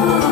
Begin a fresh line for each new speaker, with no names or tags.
Oh